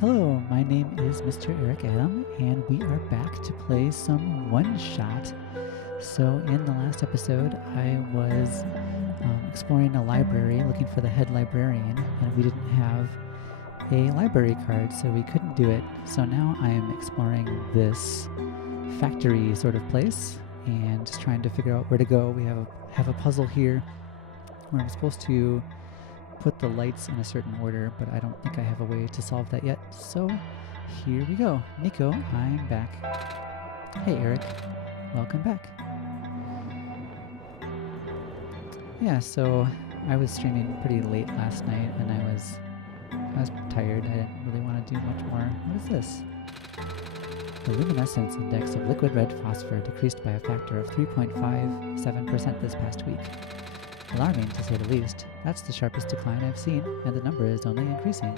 Hello, my name is Mr. Eric Adam, and we are back to play some OneShot. So in the last episode, I was exploring a library, looking for the head librarian, and we didn't have a library card, so we couldn't do it. So now I am exploring this factory sort of place, and just trying to figure out where to go. We have a puzzle here where I'm supposed to put the lights in a certain order, but I don't think I have a way to solve that yet. So here we go. Nico, I'm back. Hey Eric, welcome back. Yeah, so I was streaming pretty late last night and I was tired. I didn't really want to do much more. What is this? The luminescence index of liquid red phosphor decreased by a factor of 3.57% this past week. Alarming, to say the least. That's the sharpest decline I've seen, and the number is only increasing.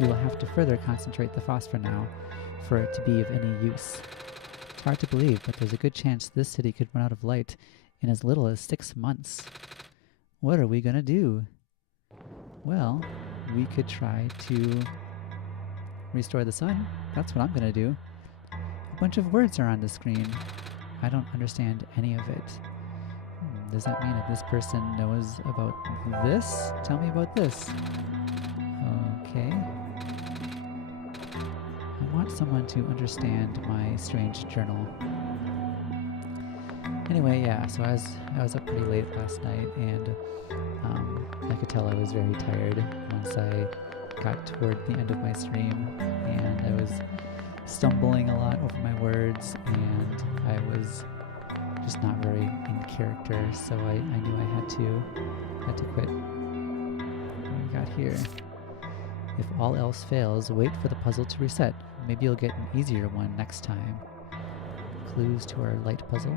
We will have to further concentrate the phosphor now for it to be of any use. It's hard to believe, but there's a good chance this city could run out of light in as little as 6 months. What are we gonna do? Well, we could try to restore the sun. That's what I'm gonna do. A bunch of words are on the screen. I don't understand any of it. Does that mean that this person knows about this? Tell me about this. Okay. I want someone to understand my strange journal. Anyway, yeah, so I was up pretty late last night, and I could tell I was very tired once I got toward the end of my stream, and I was stumbling a lot over my words, and I was just not very in character, so I knew I had to quit. What we got here? If all else fails, wait for the puzzle to reset. Maybe you'll get an easier one next time. Clues to our light puzzle.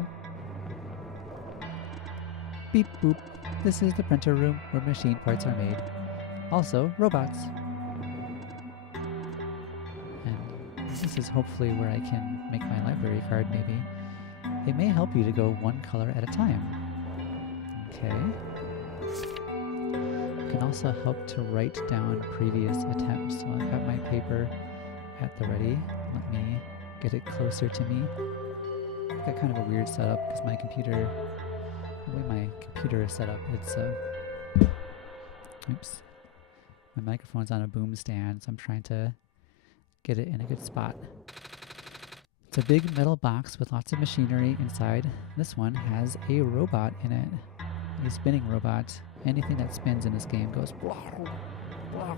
Beep boop. This is the printer room where machine parts are made. Also, robots. And this is hopefully where I can make my library card, maybe. It may help you to go one color at a time. Okay. It can also help to write down previous attempts. So I've got my paper at the ready. Let me get it closer to me. I've got kind of a weird setup because my computer, the way my computer is set up, it's oops. My microphone's on a boom stand, so I'm trying to get it in a good spot. It's a big metal box with lots of machinery inside. This one has a robot in it. A spinning robot. Anything that spins in this game goes blah, blah.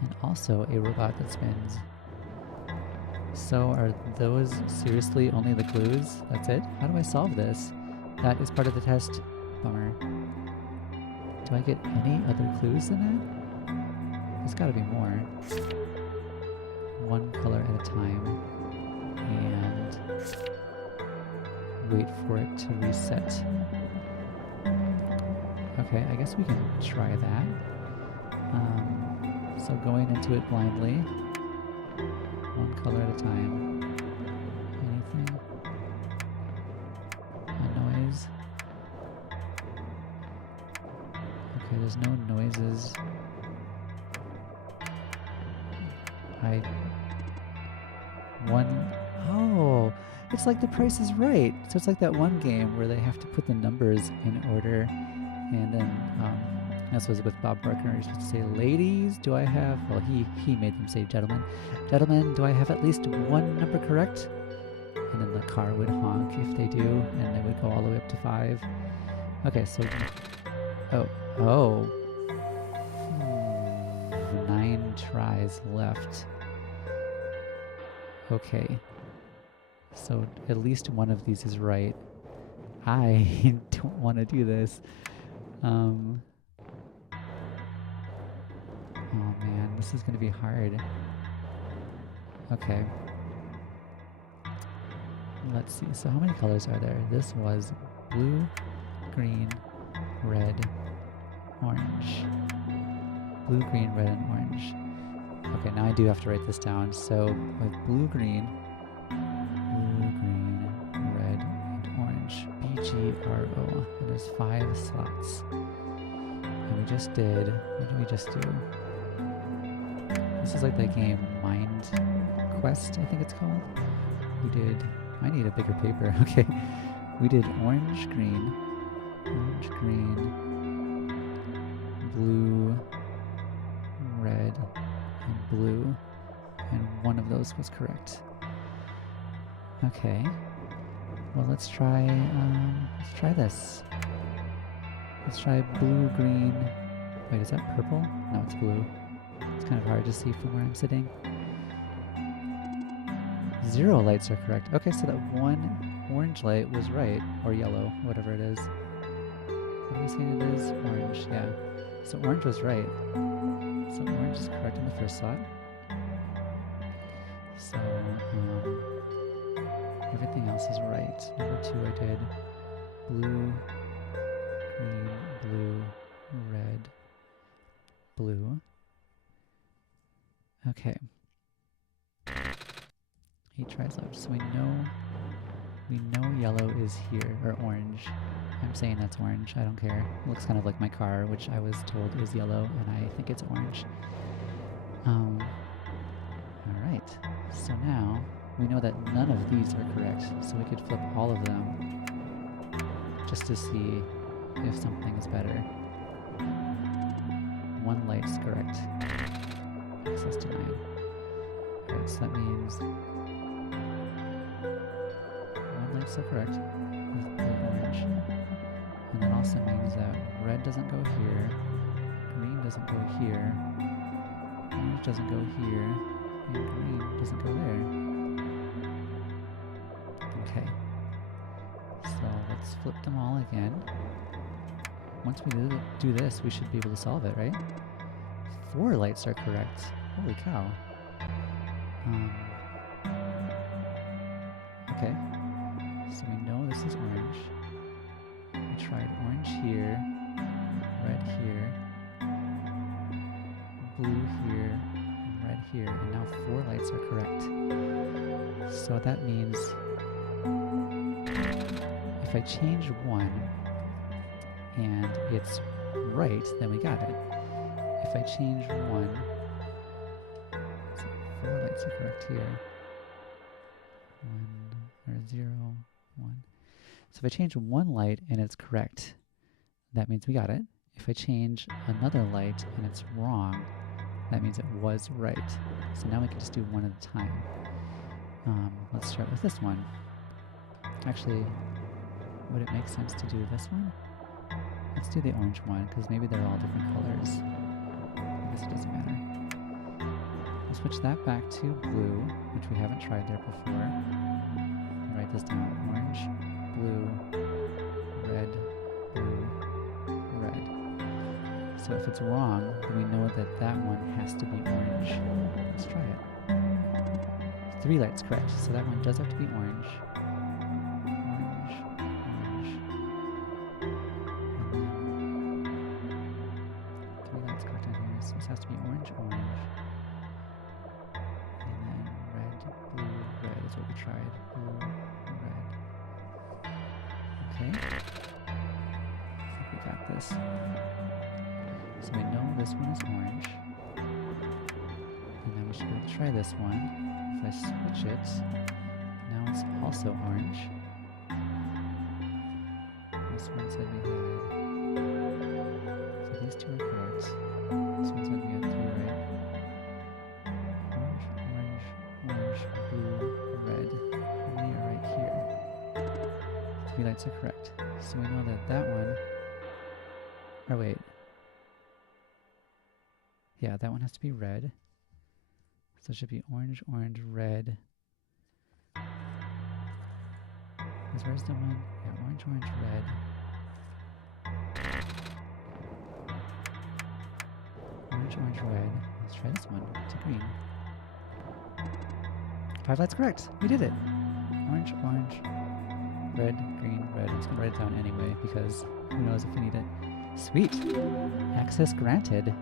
And also a robot that spins. So are those seriously only the clues? That's it? How do I solve this? That is part of the test. Bummer. Do I get any other clues in that? There's gotta be more. One color at a time, and wait for it to reset. Okay, I guess we can try that. So going into it blindly, one color at a time. Anything? A noise? Okay, there's no noises. Oh, it's like The Price is Right. So it's like that one game where they have to put the numbers in order, and then this was with Bob Barker. You're supposed to say, "Ladies, do I have?" Well, he made them say, "Gentlemen, gentlemen, do I have at least one number correct?" And then the car would honk if they do, and they would go all the way up to 5. Okay, so 9 tries left. Okay, so at least one of these is right. I don't want to do this. Oh man, this is going to be hard. Okay. Let's see, so how many colors are there? This was blue, green, red, orange. Blue, green, red, and orange. Okay, now I do have to write this down. So with blue, green, red, and orange. BGRO. And there's 5 slots. And we just did, what did we just do? This is like the game Mind Quest, I think it's called. We did... I need a bigger paper. Okay. We did orange, green, blue, red, and blue. And one of those was correct. Okay. Well, let's try this. Let's try blue, green. Wait, is that purple? No, it's blue. It's kind of hard to see from where I'm sitting. 0 lights are correct. Okay, so that one orange light was right, or yellow, whatever it is. What are we saying it is? Orange, yeah. So orange was right. So orange is correct in the first slot. So, everything else is right. Number 2 I did blue, green, blue, red, blue. Okay. 8 tries left. So we know yellow is here, or orange. I'm saying that's orange. I don't care. It looks kind of like my car, which I was told is yellow, and I think it's orange. Alright. So now we know that none of these are correct, so we could flip all of them just to see if something is better. 1 light's correct. Access denied. Alright, so that means 1 light's still correct, the orange. And that also means that red doesn't go here, green doesn't go here, orange doesn't go here, and green doesn't go there. Okay. So let's flip them all again. Once we do this, we should be able to solve it, right? 4 lights are correct. Holy cow. Okay. So we know this is orange. We tried orange here, red here, blue here, and red here, and now 4 lights are correct. So that means if I change 1 and it's right, then we got it. If I change 1, so 4 lights are correct here. 1 or 0, 1. So if I change 1 light and it's correct, that means we got it. If I change another light and it's wrong, that means it was right. So now we can just do one at a time. Let's start with this one. Actually, would it make sense to do this one? Let's do the orange one, because maybe they're all different colors. I guess it doesn't matter. We'll switch that back to blue, which we haven't tried there before. I'll write this down. Orange, blue, red, blue, red. So if it's wrong, then we know that that one has to be orange. Let's try it. 3 lights correct, so that one does have to be orange. Orange, orange. And then 3 lights correct on here, so this has to be orange, orange. And then red, blue, red is what we tried. Blue, red. Okay. I think we got this. So we know this one is orange. And then we should be able to try this one. If I switch it, now it's also orange. This one said we had... So these 2 are correct. This one said we had 3 right. Orange, orange, orange, blue, red. And they are right here. 3 lights are correct. So we know that that one... Oh wait. Yeah, that one has to be red. So it should be orange, orange, red. Because where's the one? Yeah, orange, orange, red. Orange, orange, red. Let's try this one. It's a green. 5 lights correct. We did it. Orange, orange, red, green, red. I'm just going to write it down anyway because who knows if we need it. Sweet. Access granted.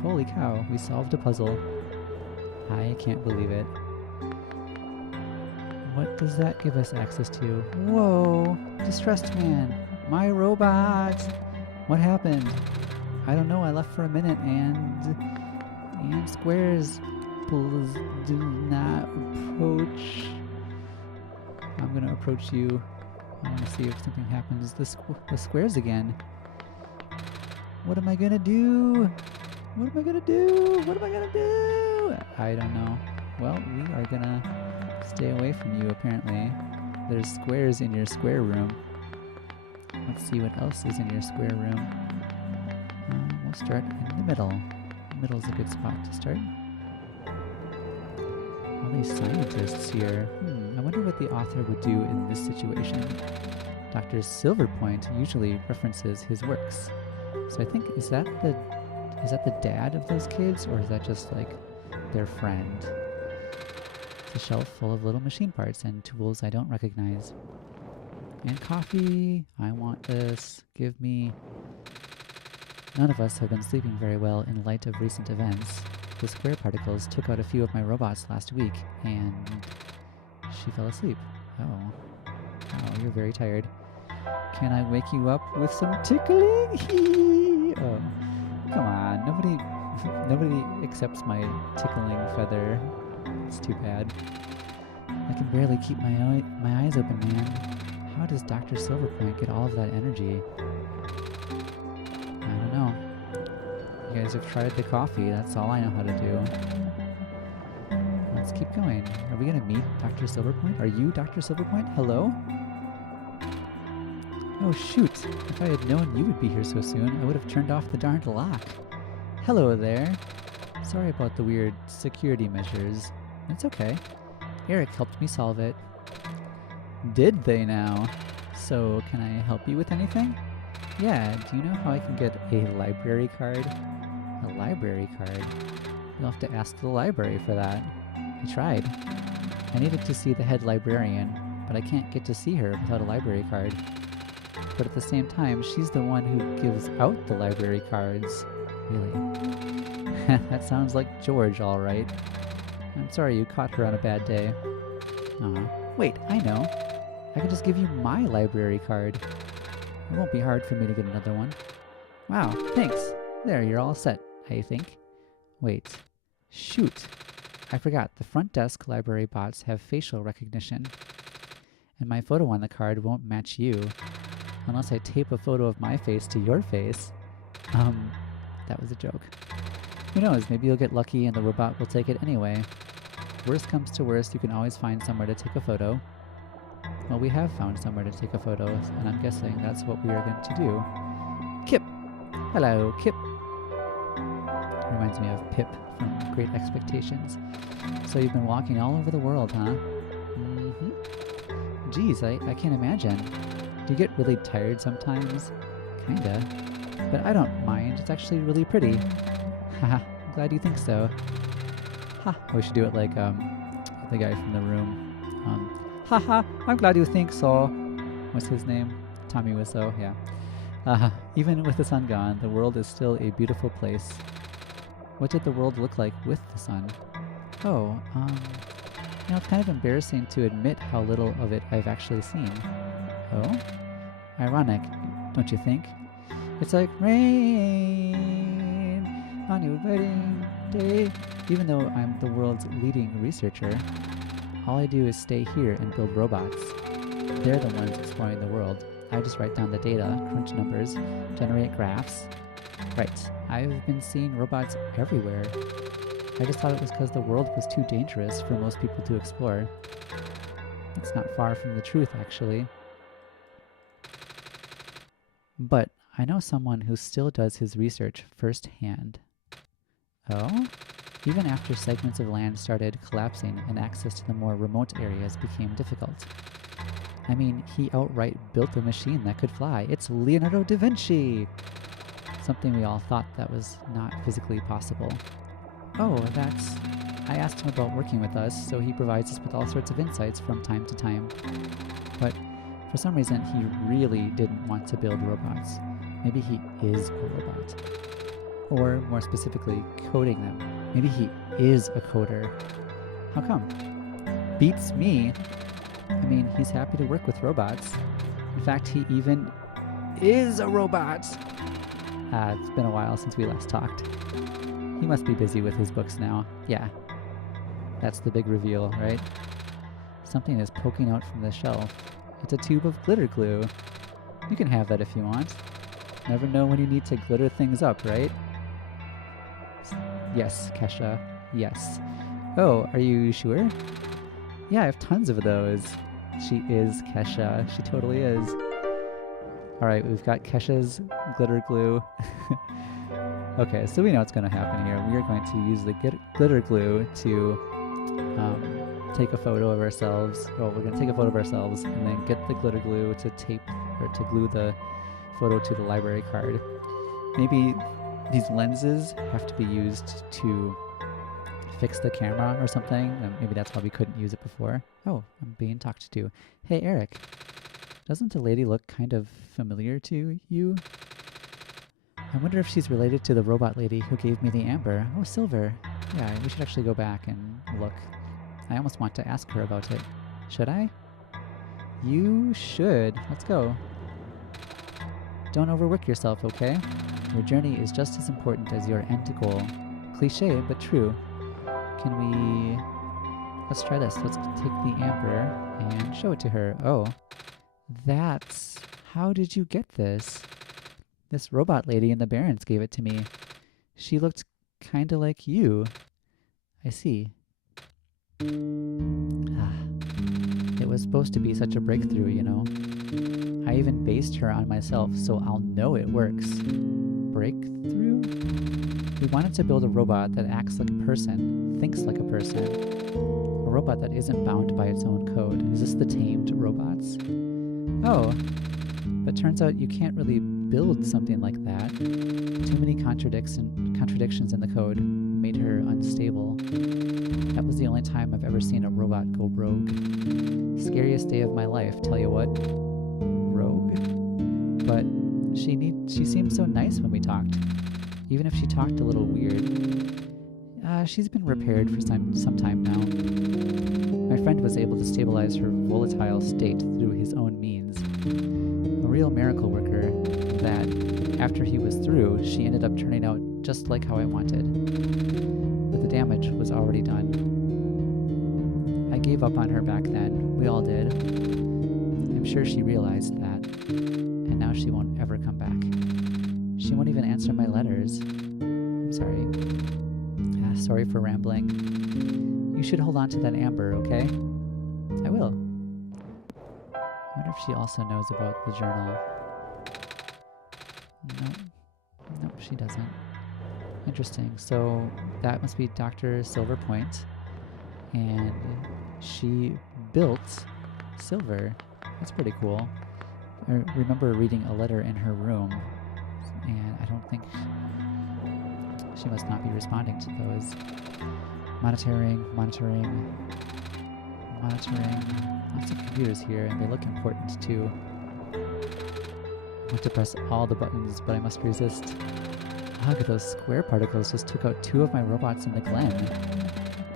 Holy cow. We solved a puzzle. I can't believe it. What does that give us access to? Whoa! Distressed man! My robot! What happened? I don't know, I left for a minute and squares Pupils, do not approach. I'm gonna approach you. I want to see if something happens. The squares again. What am I gonna do? What am I gonna do? What am I gonna do? I don't know. Well, we are gonna stay away from you, apparently. There's squares in your square room. Let's see what else is in your square room. We'll start in the middle. The middle's a good spot to start. All these scientists here. I wonder what the author would do in this situation. Dr. Silverpoint usually references his works. So I think, is that the dad of those kids, or is that just like their friend? It's a shelf full of little machine parts and tools I don't recognize. And coffee. I want this. Give me. None of us have been sleeping very well in light of recent events. The square particles took out a few of my robots last week, and she fell asleep. Oh. Wow, you're very tired. Can I wake you up with some tickling? Oh, come on. Nobody accepts my tickling feather. It's too bad. I can barely keep my eyes open, man. How does Dr. Silverpoint get all of that energy? I don't know. You guys have tried the coffee. That's all I know how to do. Let's keep going. Are we going to meet Dr. Silverpoint? Are you Dr. Silverpoint? Hello? Oh shoot, if I had known you would be here so soon, I would have turned off the darned lock. Hello there. Sorry about the weird security measures. It's okay. Eric helped me solve it. Did they now? So, can I help you with anything? Yeah, do you know how I can get a library card? A library card? You'll have to ask the library for that. I tried. I needed to see the head librarian, but I can't get to see her without a library card. But at the same time, she's the one who gives out the library cards. Really? That sounds like George, all right. I'm sorry you caught her on a bad day. Wait, I know. I can just give you my library card. It won't be hard for me to get another one. Wow, thanks. There, you're all set, I think. Wait. Shoot. I forgot, the front desk library bots have facial recognition. And my photo on the card won't match you. Unless I tape a photo of my face to your face. That was a joke. Who knows, maybe you'll get lucky and the robot will take it anyway. Worst comes to worst, you can always find somewhere to take a photo. Well, we have found somewhere to take a photo, and I'm guessing that's what we are going to do. Kip! Hello, Kip! Reminds me of Pip from Great Expectations. So you've been walking all over the world, huh? Mm-hmm. Geez, I can't imagine. Do you get really tired sometimes? Kinda. But I don't mind, it's actually really pretty. Haha, I'm glad you think so. Ha! We should do it like, the guy from The Room. Haha, I'm glad you think so. What's his name? Tommy Wiseau, yeah. Even with the sun gone, the world is still a beautiful place. What did the world look like with the sun? Oh, it's kind of embarrassing to admit how little of it I've actually seen. Oh? Ironic, don't you think? It's like rain on your wedding day. Even though I'm the world's leading researcher, all I do is stay here and build robots. They're the ones exploring the world. I just write down the data, crunch numbers, generate graphs. Right, I've been seeing robots everywhere. I just thought it was because the world was too dangerous for most people to explore. It's not far from the truth, actually. But I know someone who still does his research firsthand. Oh? Even after segments of land started collapsing and access to the more remote areas became difficult. I mean, he outright built a machine that could fly. It's Leonardo da Vinci! Something we all thought that was not physically possible. Oh, that's... I asked him about working with us, so he provides us with all sorts of insights from time to time. But for some reason, he really didn't want to build robots. Maybe he is a robot. Or, more specifically, coding them. Maybe he is a coder. How come? Beats me. I mean, he's happy to work with robots. In fact, he even is a robot! It's been a while since we last talked. He must be busy with his books now. Yeah. That's the big reveal, right? Something is poking out from the shelf. It's a tube of glitter glue. You can have that if you want. Never know when you need to glitter things up, right? Yes, Kesha. Yes. Oh, are you sure? Yeah, I have tons of those. She is Kesha. She totally is. Alright, we've got Kesha's glitter glue. Okay, so we know what's going to happen here. We are going to use the glitter glue to take a photo of ourselves. Well, we're going to take a photo of ourselves and then get the glitter glue to tape or to glue the photo to the library card. Maybe these lenses have to be used to fix the camera or something. Maybe that's why we couldn't use it before. Oh, I'm being talked to. Hey, Eric. Doesn't the lady look kind of familiar to you? I wonder if she's related to the robot lady who gave me the amber. Oh, Silver. Yeah, we should actually go back and look. I almost want to ask her about it. Should I? You should. Let's go. Don't overwork yourself, okay? Your journey is just as important as your end goal. Cliché, but true. Can we... Let's try this. Let's take the amber and show it to her. Oh, that's... How did you get this? This robot lady in the Barrens gave it to me. She looked kinda like you. I see. It was supposed to be such a breakthrough, you know. I even based her on myself, so I'll know it works. Breakthrough? We wanted to build a robot that acts like a person, thinks like a person. A robot that isn't bound by its own code. Is this the tamed robots? Oh, but turns out you can't really build something like that. Too many contradictions in the code made her unstable. That was the only time I've ever seen a robot go rogue. Scariest day of my life, tell you what. Rogue? But she seemed so nice when we talked. Even if she talked a little weird. She's been repaired for some time now. My friend was able to stabilize her volatile state through his own means. A real miracle worker that, after he was through, she ended up turning out just like how I wanted. But the damage was already done. I gave up on her back then. We all did. I'm sure she realized that. And now she won't ever come back. She won't even answer my letters. I'm sorry. Sorry for rambling. You should hold on to that amber, okay? I will. I wonder if she also knows about the journal. Nope, she doesn't. Interesting. So that must be Dr. Silverpoint. And she built Silver. That's pretty cool. I remember reading a letter in her room, and I don't think she must not be responding to those. Monitoring. Lots of computers here, and they look important too. I want to press all the buttons, but I must resist. Ugh, those square particles just took out 2 of my robots in the glen.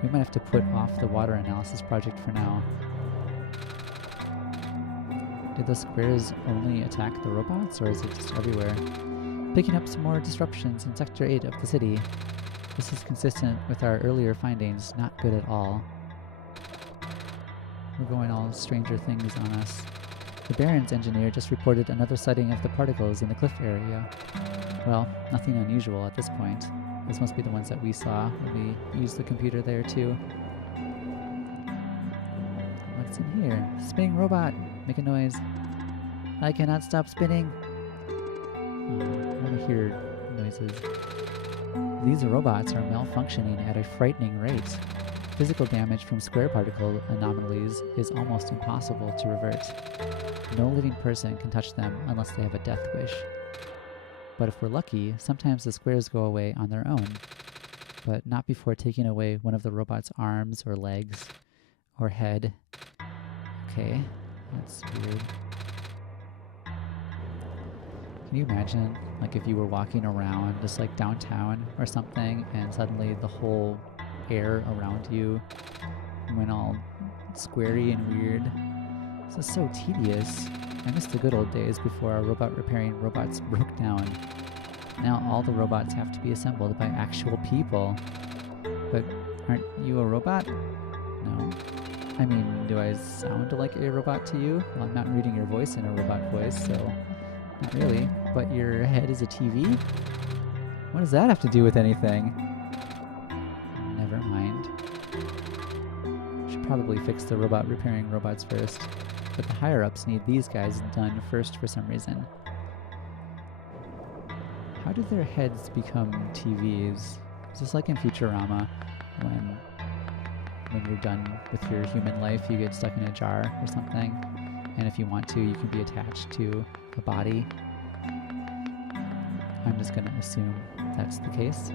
We might have to put off the water analysis project for now. Did the squares only attack the robots, or is it just everywhere? Picking up some more disruptions in Sector 8 of the city. This is consistent with our earlier findings, not good at all. We're going all Stranger Things on us. The Barrens engineer just reported another sighting of the particles in the cliff area. Well, nothing unusual at this point. Those must be the ones that we saw when we used the computer there too. What's in here? Spinning robot! Make a noise. I cannot stop spinning! I want to hear noises. These robots are malfunctioning at a frightening rate. Physical damage from square particle anomalies is almost impossible to revert. No living person can touch them unless they have a death wish. But if we're lucky, sometimes the squares go away on their own, but not before taking away one of the robot's arms or legs or head. Okay, that's weird. Can you imagine, like, if you were walking around just like downtown or something, and suddenly the whole air around you went all squarey and weird? This is so tedious. I miss the good old days before our robot repairing robots broke down. Now all the robots have to be assembled by actual people. But Aren't you a robot? No. I mean, do I sound like a robot to you? Well, I'm not reading your voice in a robot voice, so not really. But your head is a TV? What does that have to do with anything? Never mind. Should probably fix the robot repairing robots first. But the higher-ups need these guys done first for some reason. How did their heads become TVs? Is this like in Futurama when you're done with your human life, you get stuck in a jar or something? And if you want to, you can be attached to a body. I'm just going to assume that's the case.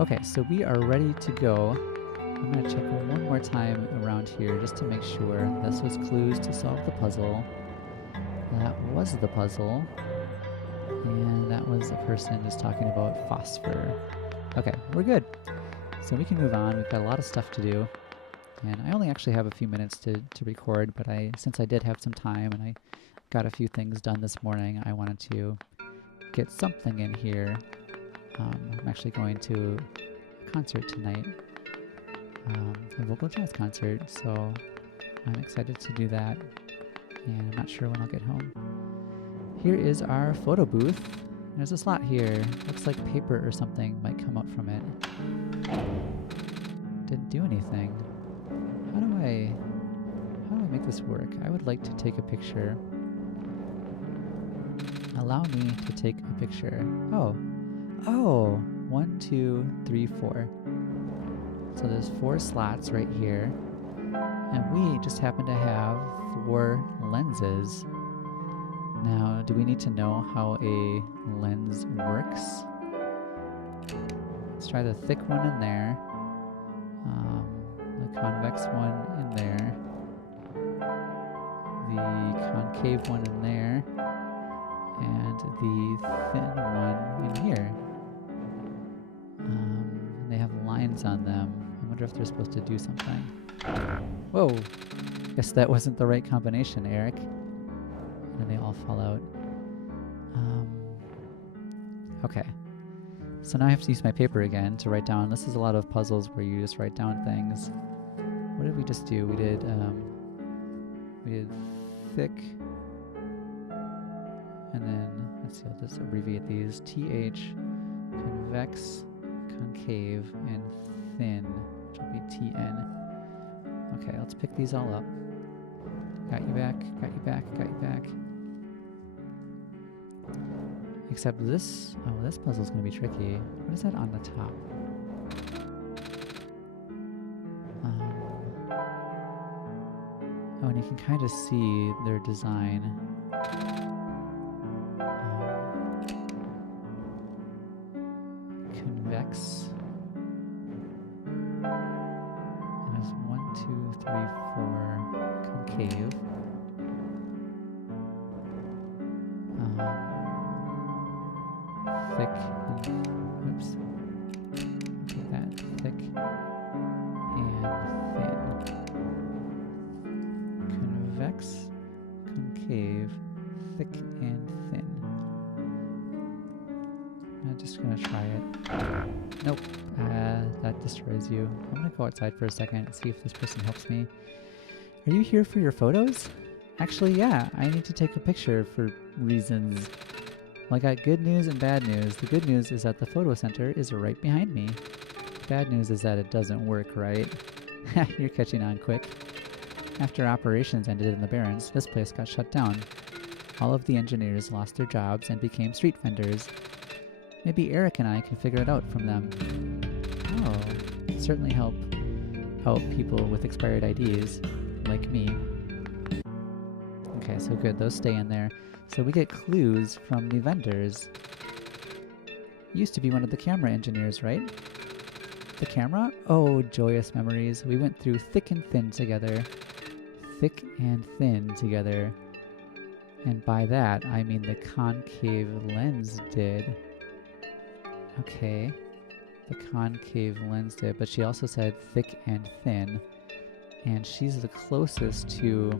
Okay, so we are ready to go. I'm going to check one more time around here just to make sure. This was clues to solve the puzzle. That was the puzzle. And that was a person just talking about phosphor. Okay, we're good. So we can move on. We've got a lot of stuff to do. And I only actually have a few minutes to record, but since I did have some time and I got a few things done this morning, I wanted to get something in here. I'm actually going to a concert tonight, a vocal jazz concert, so I'm excited to do that, and I'm not sure when I'll get home. Here is our photo booth. There's a slot here. Looks like paper or something might come up from it. Didn't do anything. How do I make this work? I would like to take a picture. Allow me to take a picture. Oh, 1, 2, 3, 4. So there's 4 slots right here, and we just happen to have 4 lenses. Now, do we need to know how a lens works? Let's try the thick one in there, the convex one in there, the concave one in there, and the thin one in here. They have lines on them. I wonder if they're supposed to do something. Whoa! Guess that wasn't the right combination, Eric. And they all fall out. Okay. So now I have to use my paper again to write down. This is a lot of puzzles where you just write down things. What did we just do? We did thick, and then let's see. I'll just abbreviate these: TH, convex, concave, and thin, which will be TN. Okay, let's pick these all up. Got you back. Got you back. Got you back. Except this, this puzzle's going to be tricky. What is that on the top? Oh, and you can kind of see their design. Convex. And there's 1, 2, 3, 4 concave. Thick and, oops, look at that, thick and thin. Convex, concave, thick and thin. I'm just gonna try it. Nope, that destroys you. I'm gonna go outside for a second and see if this person helps me. Are you here for your photos? Actually, yeah, I need to take a picture for reasons. Well, I got good news and bad news. The good news is that the photo center is right behind me. The bad news is that it doesn't work, right? You're catching on quick. After operations ended in the Barrens, this place got shut down. All of the engineers lost their jobs and became street vendors. Maybe Eric and I can figure it out from them. Oh, certainly help out people with expired IDs, like me. Okay, so good. Those stay in there. So we get clues from the vendors. Used to be one of the camera engineers, right? The camera? Oh, joyous memories. We went through thick and thin together. Thick and thin together. And by that, I mean the concave lens did. Okay. The concave lens did. But she also said thick and thin. And she's the closest to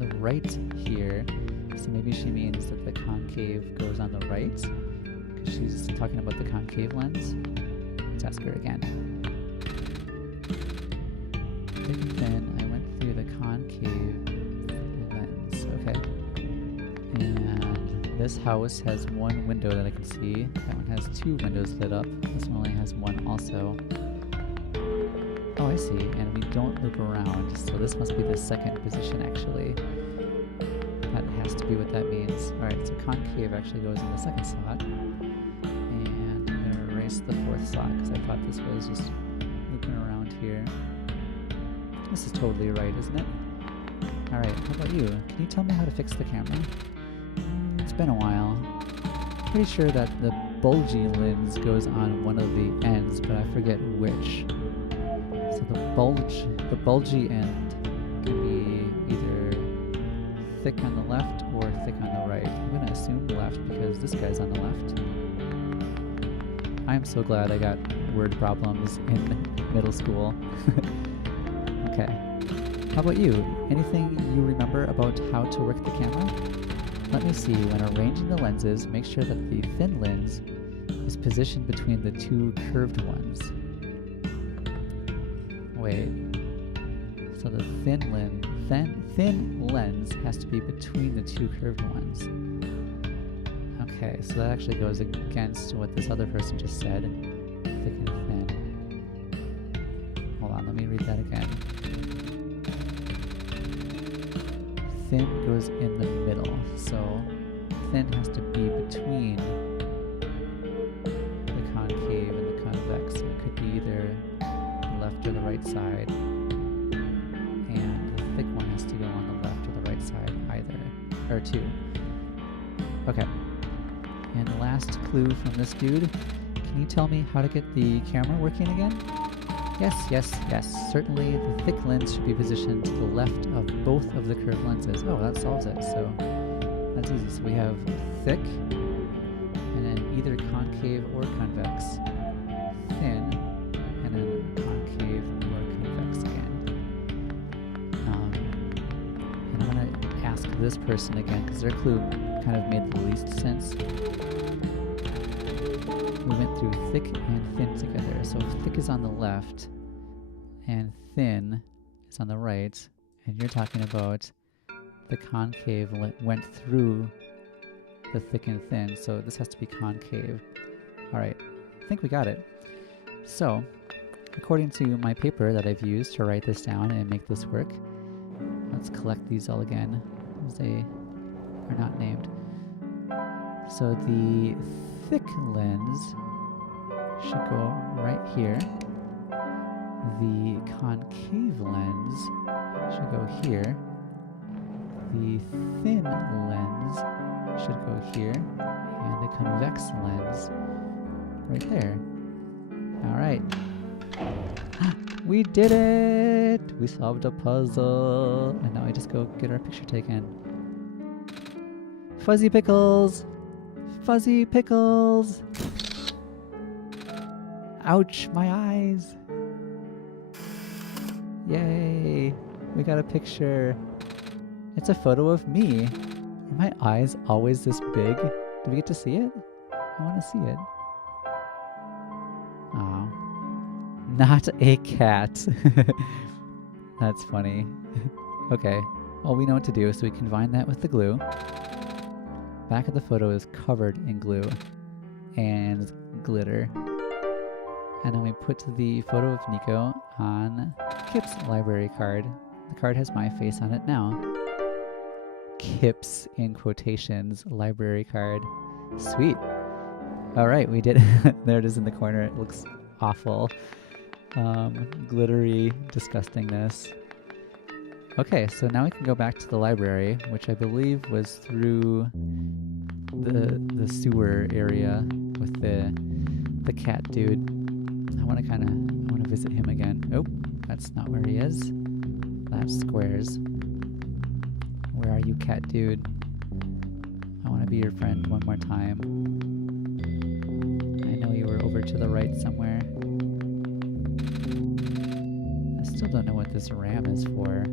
the right here. So maybe she means that the concave goes on the right, because she's talking about the concave lens. Let's ask her again. Thick and thin, I went through the concave lens. Okay. And this house has one window that I can see. That one has two windows lit up. This one only has one also. Oh, I see. And we don't loop around, so this must be the second position actually. That has to be what that means. Alright, so concave actually goes in the second slot. And I'm going to erase the fourth slot because I thought this was just looping around here. This is totally right, isn't it? Alright, how about you? Can you tell me how to fix the camera? It's been a while. Pretty sure that the bulgy lens goes on one of the ends, but I forget which. So the bulgy end can be either thick on the left or thick on the right. I'm going to assume left because this guy's on the left. I'm so glad I got word problems in middle school. Okay. How about you? Anything you remember about how to work the camera? Let me see. When arranging the lenses, make sure that the thin lens is positioned between the two curved ones. Wait. So the thin lens has to be between the two curved ones. Okay, so that actually goes against what this other person just said. Thick and thin. Hold on, let me read that again. Thin goes in the middle, so thin has to be between the concave and the convex. So it could be either the left or the right side, and the thick one has to go on the left or the right side either, or two. Okay, and the last clue from this dude, can you tell me how to get the camera working again? Yes, certainly the thick lens should be positioned to the left of both of the curved lenses. Oh, that solves it, so that's easy. So we have thick, and then either concave or convex, thin, and then concave or convex again. And I'm going to ask this person again, because their clue kind of made the least sense. We went through thick and thin together. So thick is on the left and thin is on the right, and you're talking about the concave went through the thick and thin, so this has to be concave. Alright, I think we got it. So, according to my paper that I've used to write this down and make this work, let's collect these all again, as they are not named. So the thick lens should go right here. The concave lens should go here. The thin lens should go here. And the convex lens right there. Alright. We did it! We solved a puzzle. And now I just go get our picture taken. Fuzzy pickles! Fuzzy pickles! Ouch, my eyes! Yay! We got a picture. It's a photo of me. Are my eyes always this big? Do we get to see it? I want to see it. Oh. Not a cat. That's funny. Okay. Well, we know what to do, so we combine that with the glue. Back of the photo is covered in glue and glitter. And then we put the photo of Nico on Kip's library card. The card has my face on it now. Kip's, in quotations, library card. Sweet. Alright, we did it. There it is in the corner. It looks awful. Glittery disgustingness. Okay, so now we can go back to the library, which I believe was through the sewer area with the cat dude. I want to visit him again. Oh, that's not where he is. That's squares. Where are you, cat dude? I want to be your friend one more time. I know you were over to the right somewhere. I still don't know what this ram is for.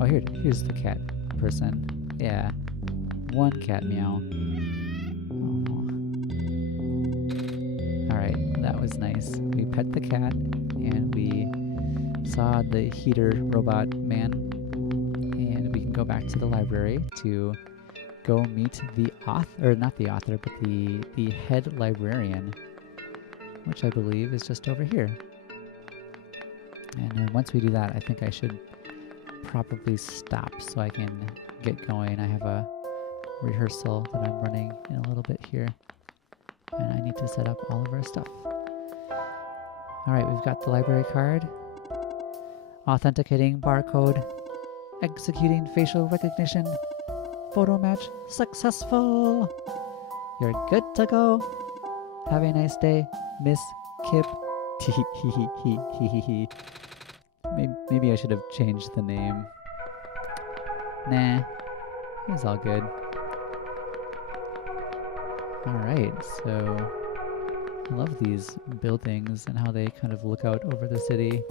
Oh, here's the cat person. Yeah. One cat meow. Alright. was nice. We pet the cat, and we saw the heater robot man, and we can go back to the library to go meet the author, or not the author, but the head librarian, which I believe is just over here. And then once we do that, I think I should probably stop so I can get going. I have a rehearsal that I'm running in a little bit here, and I need to set up all of our stuff. Alright, we've got the library card, authenticating barcode, executing facial recognition, photo match successful. You're good to go. Have a nice day, Miss Kip. Maybe I should have changed the name. Nah, it's all good. Alright, so I love these buildings and how they kind of look out over the city.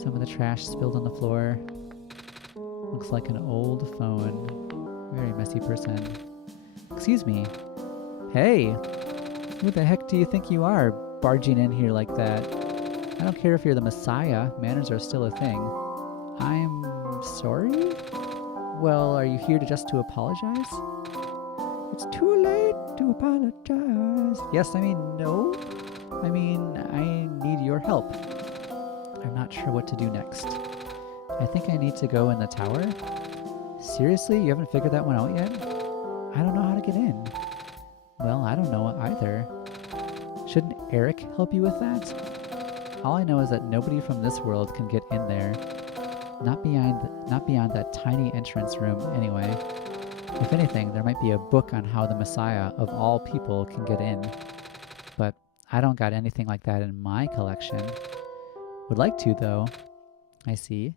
Some of the trash spilled on the floor. Looks like an old phone. Very messy person. Excuse me. Hey! Who the heck do you think you are, barging in here like that? I don't care if you're the Messiah. Manners are still a thing. I'm sorry? Well, are you here just to apologize? It's too late to apologize. Yes, I mean, no. I mean, I need your help. I'm not sure what to do next. I think I need to go in the tower. Seriously? You haven't figured that one out yet? I don't know how to get in. Well, I don't know either. Shouldn't Eric help you with that? All I know is that nobody from this world can get in there. Not beyond that tiny entrance room, anyway. If anything, there might be a book on how the Messiah of all people can get in. But I don't got anything like that in my collection. Would like to, though. I see.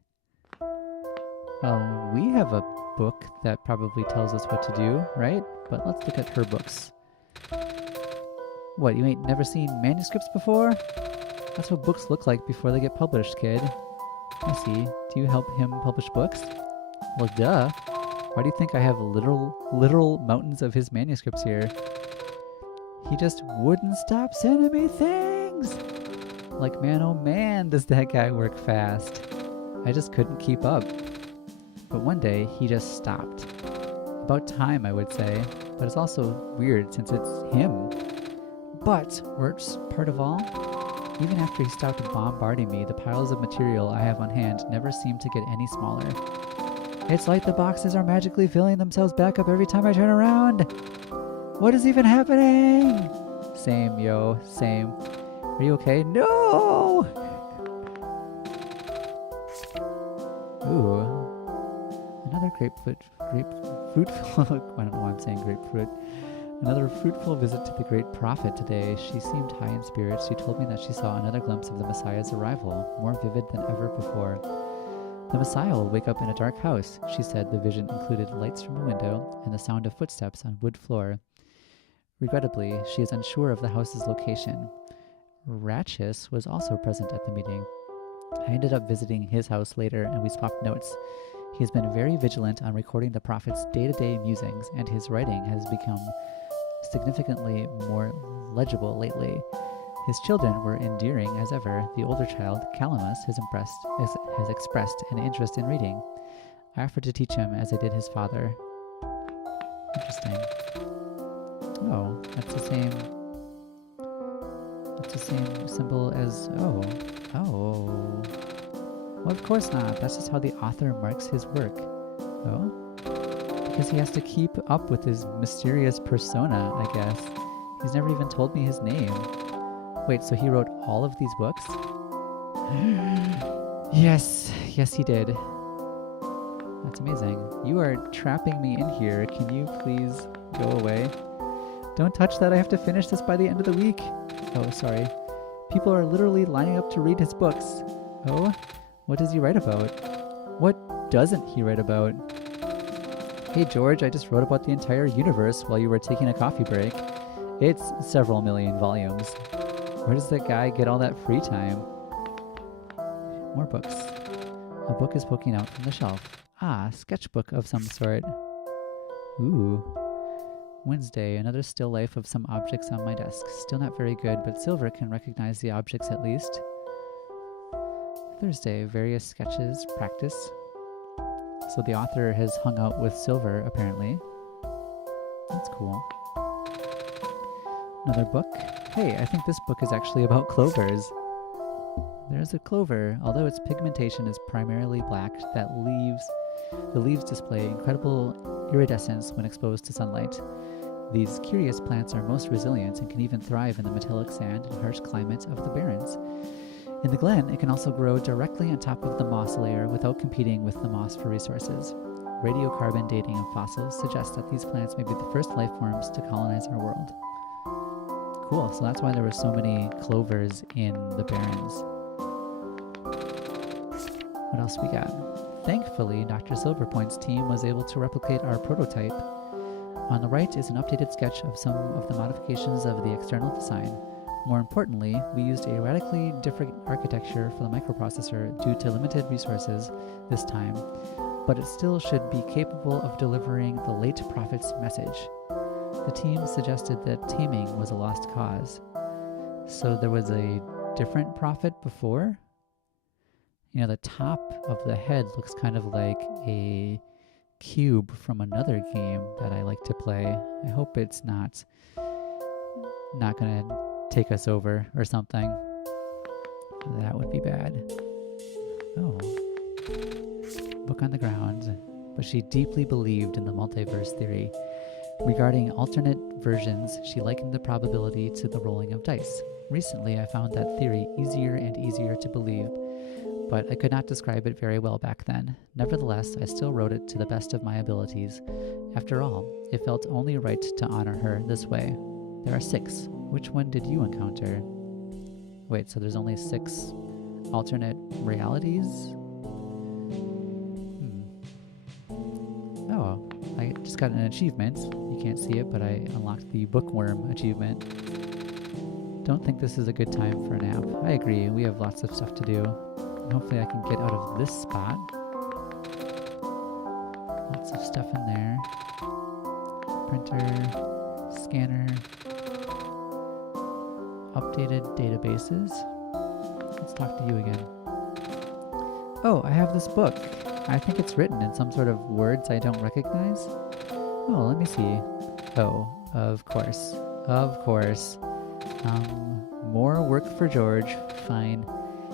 Well, we have a book that probably tells us what to do, right? But let's look at her books. What, you ain't never seen manuscripts before? That's what books look like before they get published, kid. I see. Do you help him publish books? Well, duh. Why do you think I have literal mountains of his manuscripts here? He just wouldn't stop sending me things! Like, man, oh man, does that guy work fast. I just couldn't keep up. But one day, he just stopped. About time, I would say. But it's also weird since it's him. But, worst part of all, even after he stopped bombarding me, the piles of material I have on hand never seem to get any smaller. It's like the boxes are magically filling themselves back up every time I turn around. What is even happening? Same, yo, same. Are you okay? No! Ooh. Another grapefruit. I don't know why I'm saying grapefruit. Another fruitful visit to the great prophet today. She seemed high in spirits. She told me that she saw another glimpse of the Messiah's arrival, more vivid than ever before. The Messiah will wake up in a dark house, she said. The vision included lights from a window and the sound of footsteps on wood floor. Regrettably, she is unsure of the house's location. Ratchis was also present at the meeting. I ended up visiting his house later, and we swapped notes. He has been very vigilant on recording the prophet's day-to-day musings, and his writing has become significantly more legible lately. His children were endearing as ever. The older child, Calamus, has expressed an interest in reading. I offered to teach him as I did his father. Interesting. Oh, that's the same symbol as oh. Well, of course not. That's just how the author marks his work. Oh? Because he has to keep up with his mysterious persona, I guess. He's never even told me his name. Wait, so he wrote all of these books? Yes, he did. That's amazing. You are trapping me in here. Can you please go away? Don't touch that. I have to finish this by the end of the week. Oh, sorry. People are literally lining up to read his books. Oh? What does he write about? What doesn't he write about? Hey, George, I just wrote about the entire universe while you were taking a coffee break. It's several million volumes. Where does that guy get all that free time? More books. A book is poking out from the shelf. Ah, sketchbook of some sort. Ooh. Wednesday, another still life of some objects on my desk. Still not very good, but Silver can recognize the objects at least. Thursday, various sketches, practice. So the author has hung out with Silver, apparently. That's cool. Another book. Hey, I think this book is actually about clovers. There's a clover. Although its pigmentation is primarily black, the leaves display incredible iridescence when exposed to sunlight. These curious plants are most resilient and can even thrive in the metallic sand and harsh climate of the barrens. In the glen, it can also grow directly on top of the moss layer without competing with the moss for resources. Radiocarbon dating of fossils suggests that these plants may be the first life forms to colonize our world. Cool, so that's why there were so many clovers in the barrens. What else we got? Thankfully, Dr. Silverpoint's team was able to replicate our prototype. On the right is an updated sketch of some of the modifications of the external design. More importantly, we used a radically different architecture for the microprocessor due to limited resources this time, but it still should be capable of delivering the late prophet's message. The team suggested that taming was a lost cause. So there was a different prophet before? You know, the top of the head looks kind of like a cube from another game that I like to play. I hope it's not gonna take us over or something. That would be bad. Oh. Book on the ground. But she deeply believed in the multiverse theory. Regarding alternate versions, she likened the probability to the rolling of dice. Recently, I found that theory easier and easier to believe, but I could not describe it very well back then. Nevertheless, I still wrote it to the best of my abilities. After all, it felt only right to honor her this way. There are 6. Which one did you encounter? Wait, so there's only 6 alternate realities? Oh, I just got an achievement. You can't see it, but I unlocked the bookworm achievement. Don't think this is a good time for a nap. I agree, we have lots of stuff to do. Hopefully I can get out of this spot. Lots of stuff in there. Printer, scanner, updated databases. Let's talk to you again. Oh, I have this book. I think it's written in some sort of words I don't recognize. Oh, let me see. Oh, of course. Of course. More work for George. Fine.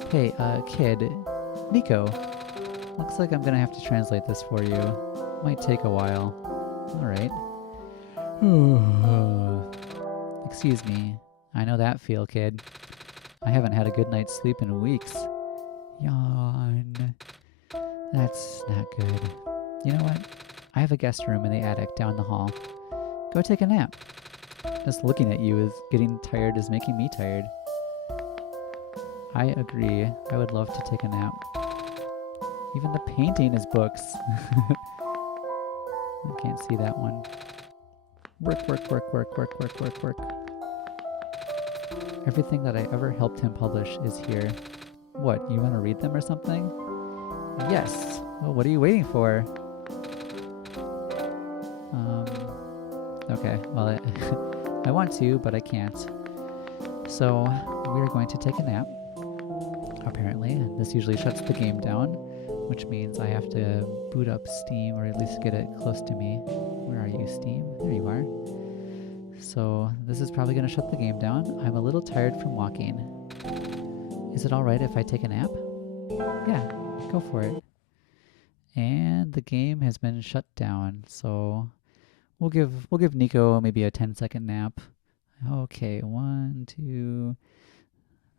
Hey, kid. Nico. Looks like I'm gonna have to translate this for you. Might take a while. Alright. Excuse me. I know that feel, kid. I haven't had a good night's sleep in weeks. Yawn. That's not good. You know what? I have a guest room in the attic down the hall. Go take a nap. Just looking at you is getting tired is making me tired. I agree. I would love to take a nap. Even the painting is books. I can't see that one. Work, work, work, work, work, work, work, work. Everything that I ever helped him publish is here. What, you want to read them or something? Yes. Well, what are you waiting for? Okay, well, I want to, but I can't. So, we're going to take a nap, apparently. This usually shuts the game down, which means I have to boot up Steam, or at least get it close to me. Where are you, Steam? There you are. So, this is probably going to shut the game down. I'm a little tired from walking. Is it alright if I take a nap? Yeah, go for it. And the game has been shut down, so we'll give Nico maybe a 10-second nap. Okay, 1, 2.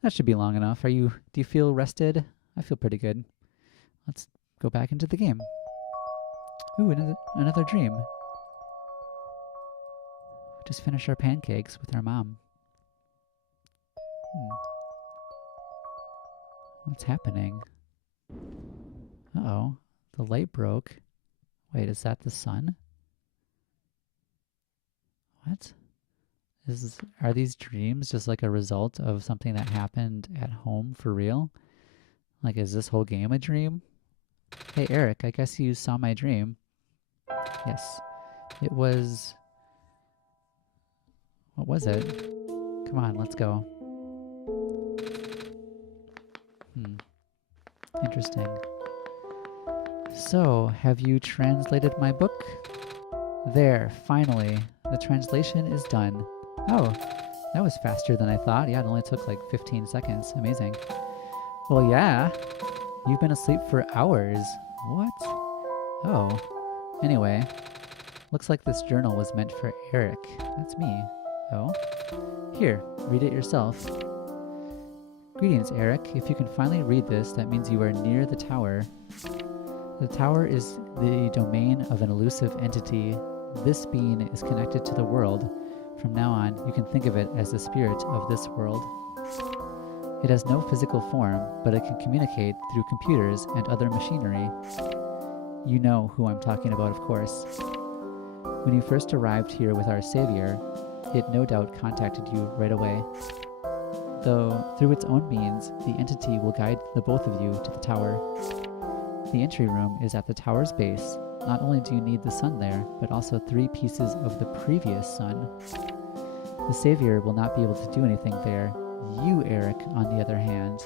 That should be long enough. Do you feel rested? I feel pretty good. Let's go back into the game. Ooh, another dream. Just finished our pancakes with our mom. What's happening? Uh-oh. The light broke. Wait, is that the sun? What? Are these dreams just like a result of something that happened at home for real? Like, is this whole game a dream? Hey, Eric, I guess you saw my dream. Yes. It was What was it? Come on, let's go. Interesting. So, have you translated my book? There, finally. The translation is done. Oh, that was faster than I thought. Yeah, it only took like 15 seconds. Amazing. Well, yeah. You've been asleep for hours. What? Oh. Anyway, looks like this journal was meant for Eric. That's me. Oh? Here, read it yourself. Greetings, Eric. If you can finally read this, that means you are near the tower. The tower is the domain of an elusive entity. This being is connected to the world. From now on, you can think of it as the spirit of this world. It has no physical form, but it can communicate through computers and other machinery. You know who I'm talking about, of course. When you first arrived here with our savior, it no doubt contacted you right away. Though, through its own means, the entity will guide the both of you to the tower. The entry room is at the tower's base. Not only do you need the sun there, but also 3 pieces of the previous sun. The savior will not be able to do anything there. You, Eric, on the other hand.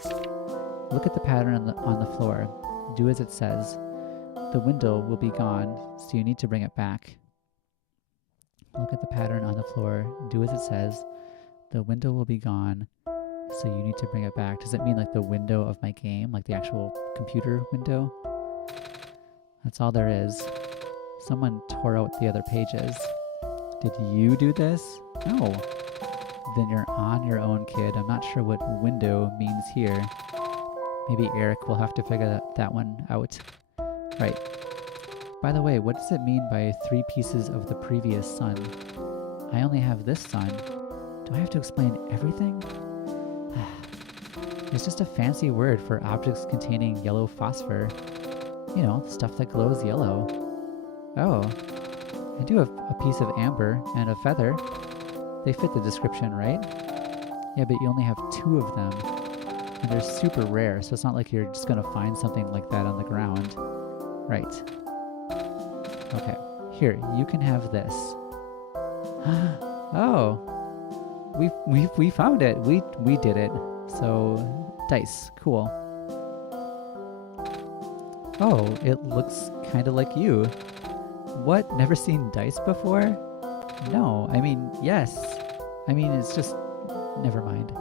Look at the pattern on the floor. Do as it says. The window will be gone, so you need to bring it back. Look at the pattern on the floor. Do as it says. The window will be gone, so you need to bring it back. Does it mean like the window of my game? Like the actual computer window? That's all there is. Someone tore out the other pages. Did you do this? No. Then you're on your own, kid. I'm not sure what window means here. Maybe Eric will have to figure that one out. Right. By the way, what does it mean by 3 pieces of the previous sun? I only have this sun. Do I have to explain everything? It's just a fancy word for objects containing yellow phosphor. You know, stuff that glows yellow. Oh, I do have a piece of amber and a feather. They fit the description, right? Yeah, but you only have 2 of them. And they're super rare, so it's not like you're just gonna find something like that on the ground. Right. Okay, here, you can have this. Oh, we found it. We did it. So, dice, cool. Oh, it looks kind of like you. What? Never seen dice before? No, I mean, yes. I mean, it's just... Never mind.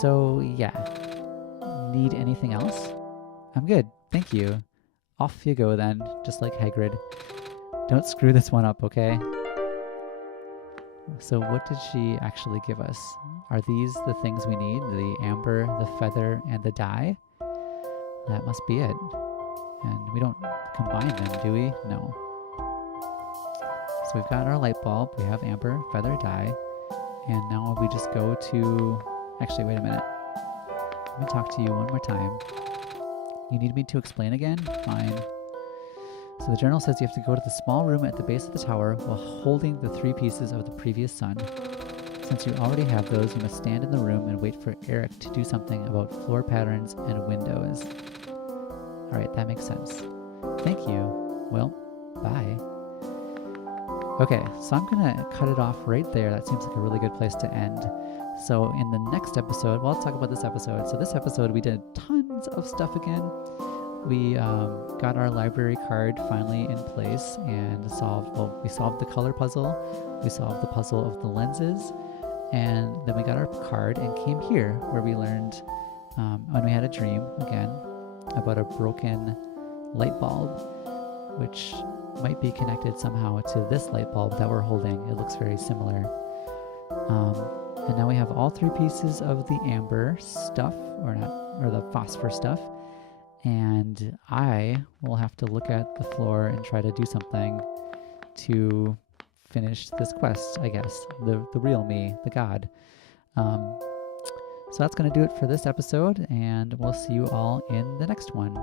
So, yeah. Need anything else? I'm good, thank you. Off you go then, just like Hagrid. Don't screw this one up, okay? So what did she actually give us? Are these the things we need? The amber, the feather, and the dye? That must be it. And we don't combine them, do we? No. So we've got our light bulb, we have amber, feather, dye, and now we just go to... Actually, wait a minute. Let me talk to you one more time. You need me to explain again? Fine. So the journal says you have to go to the small room at the base of the tower while holding the 3 pieces of the previous sun. Since you already have those, you must stand in the room and wait for Eric to do something about floor patterns and windows. Alright, that makes sense. Thank you. Well, bye. Okay, so I'm gonna cut it off right there. That seems like a really good place to end. So in the next episode, well, let's talk about this episode. So this episode, we did tons of stuff again. We got our library card finally in place and we solved the color puzzle. We solved the puzzle of the lenses. And then we got our card and came here where we learned, when we had a dream, again, about a broken light bulb, which might be connected somehow to this light bulb that we're holding. It looks very similar. And now we have all 3 pieces of the amber stuff, or the phosphor stuff. And I will have to look at the floor and try to do something to finish this quest, I guess. The real me, the god. So that's going to do it for this episode, and we'll see you all in the next one.